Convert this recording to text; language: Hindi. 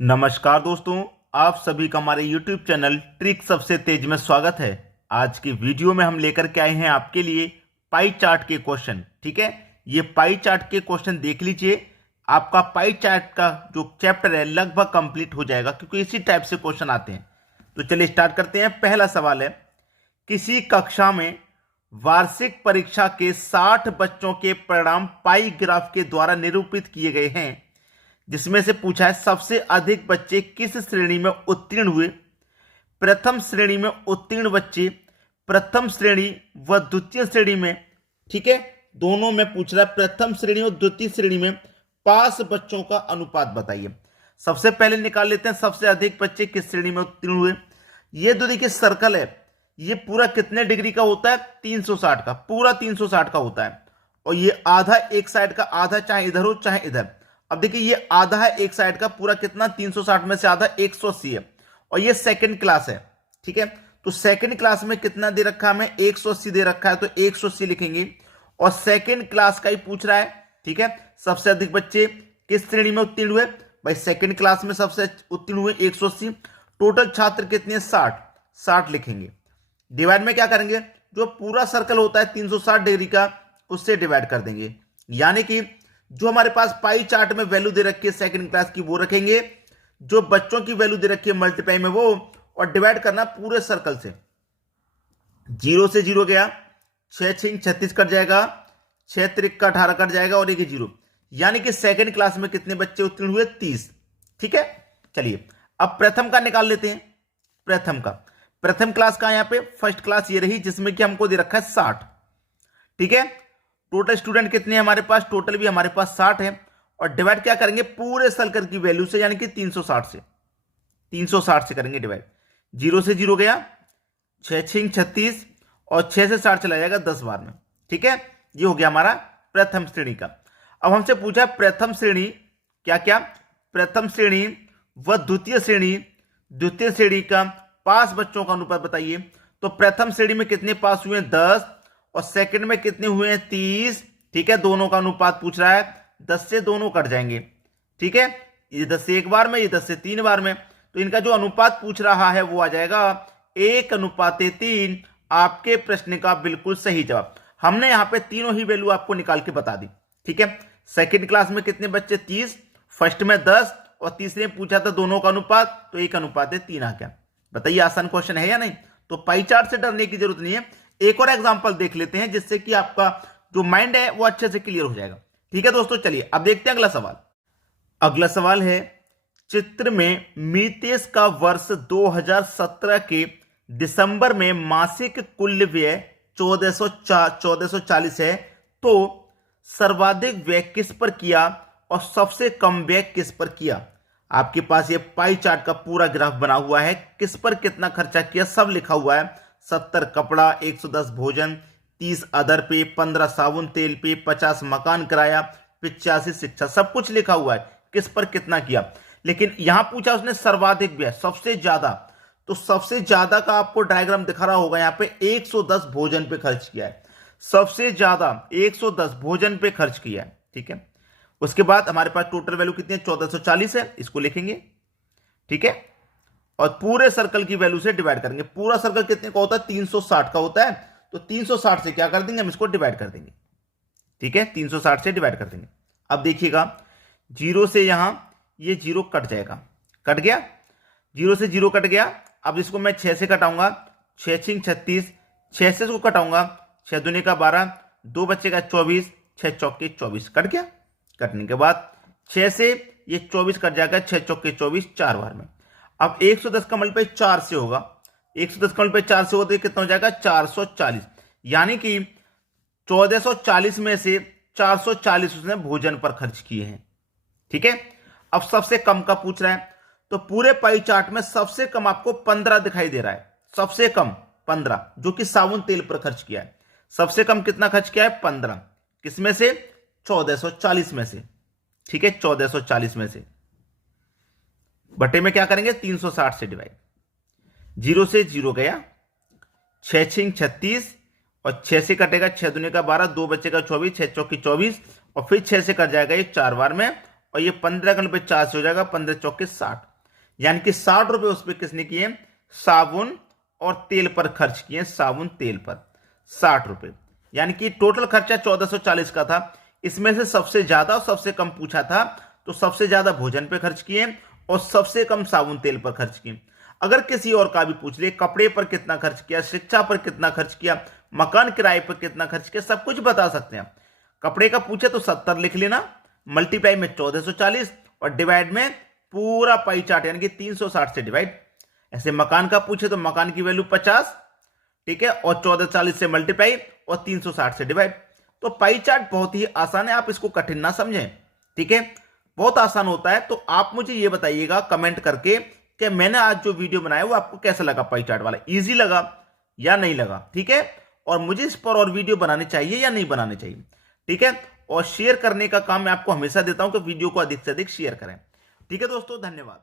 नमस्कार दोस्तों, आप सभी का हमारे YouTube चैनल ट्रिक सबसे तेज में स्वागत है। आज की वीडियो में हम लेकर के आए हैं आपके लिए पाई चार्ट के क्वेश्चन। ठीक है, ये पाई चार्ट के क्वेश्चन देख लीजिए। आपका पाई चार्ट का जो चैप्टर है लगभग कंप्लीट हो जाएगा, क्योंकि इसी टाइप से क्वेश्चन आते हैं। तो चलिए स्टार्ट करते हैं। पहला सवाल है, किसी कक्षा में वार्षिक परीक्षा के 60 बच्चों के परिणाम पाई ग्राफ के द्वारा निरूपित किए गए हैं, जिसमें से पूछा है सबसे अधिक बच्चे किस श्रेणी में उत्तीर्ण हुए। प्रथम श्रेणी में उत्तीर्ण बच्चे प्रथम श्रेणी व द्वितीय श्रेणी में, ठीक है, दोनों में पूछ रहा है। प्रथम श्रेणी और द्वितीय श्रेणी में पास बच्चों का अनुपात बताइए। सबसे पहले निकाल लेते हैं सबसे अधिक बच्चे किस श्रेणी में उत्तीर्ण हुए। ये जो देखिए सर्कल है, ये पूरा कितने डिग्री का होता है? 360 का, पूरा 360 का होता है। और ये आधा एक साइड का, आधा चाहे इधर हो चाहे इधर। अब देखिए ये आधा है एक साइड का, पूरा कितना? 360 में से आधा 180 है। और ये सेकंड क्लास है, ठीक है। तो सेकंड क्लास में कितना दे रखा है हमें? 180 दे रखा है, तो 180 लिखेंगे। और सेकंड क्लास का ही पूछ रहा है, ठीक है। सबसे अधिक बच्चे किस श्रेणी में उत्तीर्ण हुए? भाई सेकंड क्लास में सबसे उत्तीर्ण हुए 180। टोटल छात्र कितने? 60 लिखेंगे। डिवाइड में क्या करेंगे? जो पूरा सर्कल होता है 360 डिग्री का, उससे डिवाइड कर देंगे। यानी कि जो हमारे पास पाई चार्ट में वैल्यू दे रखी है सेकंड क्लास की, वो रखेंगे। जो बच्चों की वैल्यू दे रखी है मल्टीप्लाई में, वो, और डिवाइड करना पूरे सर्कल से। 0 से 0 गया, 6 6 36 कट जाएगा, 6 3 का 18 कट जाएगा, और एक 0। यानी कि सेकंड क्लास में कितने बच्चे उत्तीर्ण हुए? 30। ठीक है, चलिए अब प्रथम का निकाल लेते हैं। प्रथम क्लास का यहां पे फर्स्ट क्लास ये रही, जिसमें कि हमको दे रखा है 60। ठीक है, टोटल स्टूडेंट कितने हैं हमारे पास? टोटल भी हमारे पास 60 है। और डिवाइड क्या करेंगे? पूरे सर्कल की वैल्यू से, यानी कि 360 से करेंगे डिवाइड। 0 से 0 गया, 6 6 36, और 6 से 60 चला जाएगा 10 बार में। ठीक है, ये हो गया हमारा प्रथम श्रेणी का। अब हमसे पूछा प्रथम श्रेणी क्या क्या? प्रथम श्रेणी व द्वितीय श्रेणी का पास बच्चों का अनुपात बताइए। तो प्रथम श्रेणी में कितने पास हुए? 10। और सेकंड में कितने हुए हैं? 30। ठीक है, दोनों का अनुपात पूछ रहा है। 10 से दोनों कट जाएंगे। ठीक है, ये 10 से एक बार में, ये 10 से 3 बार में। तो इनका जो अनुपात पूछ रहा है वो आ जाएगा 1:3। आपके प्रश्न का बिल्कुल सही जवाब। हमने यहां पे तीनों ही वैल्यू आपको निकाल के बता दी। ठीक है, सेकेंड क्लास में कितने बच्चे? 30, फर्स्ट में 10, और तीसरे में पूछा था दोनों का अनुपात, तो 1:3 आ गया। बताइए आसान क्वेश्चन है या नहीं? तो पाई चार्ट से डरने की जरूरत नहीं है। एक और एग्जांपल देख लेते हैं, जिससे कि आपका जो माइंड है वो अच्छे से क्लियर हो जाएगा। ठीक है दोस्तों, चलिए अब देखते हैं अगला सवाल। अगला सवाल है, चित्र में मितेश का वर्ष 2017 के दिसंबर में मासिक कुल व्यय 1440 है, तो सर्वाधिक व्यय किस पर किया और सबसे कम व्यय किस पर किया? आपके पास ये पाई चार्ट का पूरा ग्राफ बना हुआ है, किस पर कितना खर्चा किया सब लिखा हुआ है। 70 कपड़ा, 110 भोजन, 30 अदर पे, 15 साबुन तेल पे, 50 मकान किराया, 85 शिक्षा, सब कुछ लिखा हुआ है किस पर कितना किया। लेकिन यहां पूछा उसने सर्वाधिक व्यय, सबसे ज्यादा। तो सबसे ज्यादा का आपको डायग्राम दिखा रहा होगा, यहां पे 110 भोजन पे खर्च किया है। सबसे ज्यादा 110 भोजन पे खर्च किया है। ठीक है, उसके बाद हमारे पास टोटल वैल्यू कितनी है? 1440 है, इसको लिखेंगे। ठीक है, और पूरे सर्कल की वैल्यू से डिवाइड करेंगे। पूरा सर्कल कितने का होता है? 360 का होता है। तो 360 से क्या कर देंगे? हम इसको डिवाइड कर देंगे। ठीक है, 360 से डिवाइड कर देंगे। अब देखिएगा, 0 से यहां ये 0 कट जाएगा, कट गया। 0 से 0 कट गया। अब इसको मैं 6 से कटाऊंगा, 6 6 36, 6 से इसको कटाऊंगा, 6 दूनी का 12, 2 बच्चे का 24, 6 चौके 24, कट गया। कटने के बाद 6 से ये 24 कट जाएगा, 6 चौके 24, 4 बार में। अब 110 का मल्टीप्लाई 4 से होगा, 110 का मल्टीप्लाई 4 से होगा, तो कितना हो जाएगा? 440। यानी कि 1440 में से 440 उसने भोजन पर खर्च किए हैं। ठीक है, अब सबसे कम का पूछ रहा है। तो पूरे पाई चार्ट में सबसे कम आपको 15 दिखाई दे रहा है। सबसे कम 15, जो कि साबुन तेल पर खर्च किया है। सबसे कम कितना खर्च किया है? 15। किसमें से? 1440 में से। ठीक है, 1440 में से। बटे में क्या करेंगे? 360 से डिवाइड। 0 से 0 गया, 6 6 36, और 6 से कटेगा, 6 दूनी का 12, 2 बच्चे का 24, 6 चौकी 24, और फिर 6 से कट जाएगा ये 4 बार में, और ये 15 का 90 4 से हो जाएगा, 15 चौके 60, यानी कि 60 रुपए उस पर किसने किए, साबुन और तेल पर खर्च किए, साबुन तेल पर 60 रुपए, यानी कि टोटल खर्चा 1440 का था। इसमें से सबसे ज्यादा और सबसे कम पूछा था, तो सबसे ज्यादा भोजन पे खर्च किए और सबसे कम साबुन तेल पर खर्च किए। अगर किसी और का भी पूछ ले, कपड़े पर कितना खर्च किया, शिक्षा पर कितना खर्च किया, मकान किराए पर कितना खर्च किया, सब कुछ बता सकते हैं। कपड़े का पूछे तो 70 लिख लेना, मल्टीप्लाई में 1440 और डिवाइड में पूरा पाई चार्ट यानी कि 360 से डिवाइड। ऐसे मकान का पूछे तो मकान की वैल्यू 50, ठीक है, और 1440 से मल्टीप्लाई और 360 से डिवाइड। तो पाई चार्ट बहुत ही आसान है, आप इसको कठिन ना समझें, ठीक है, बहुत आसान होता है। तो आप मुझे ये बताइएगा कमेंट करके कि मैंने आज जो वीडियो बनाया वो आपको कैसा लगा, पाई चार्ट वाला इजी लगा या नहीं लगा, ठीक है, और मुझे इस पर और वीडियो बनाने चाहिए या नहीं बनाने चाहिए, ठीक है। और शेयर करने का काम मैं आपको हमेशा देता हूं कि वीडियो को अधिक से अधिक शेयर करें, ठीक है दोस्तों, धन्यवाद।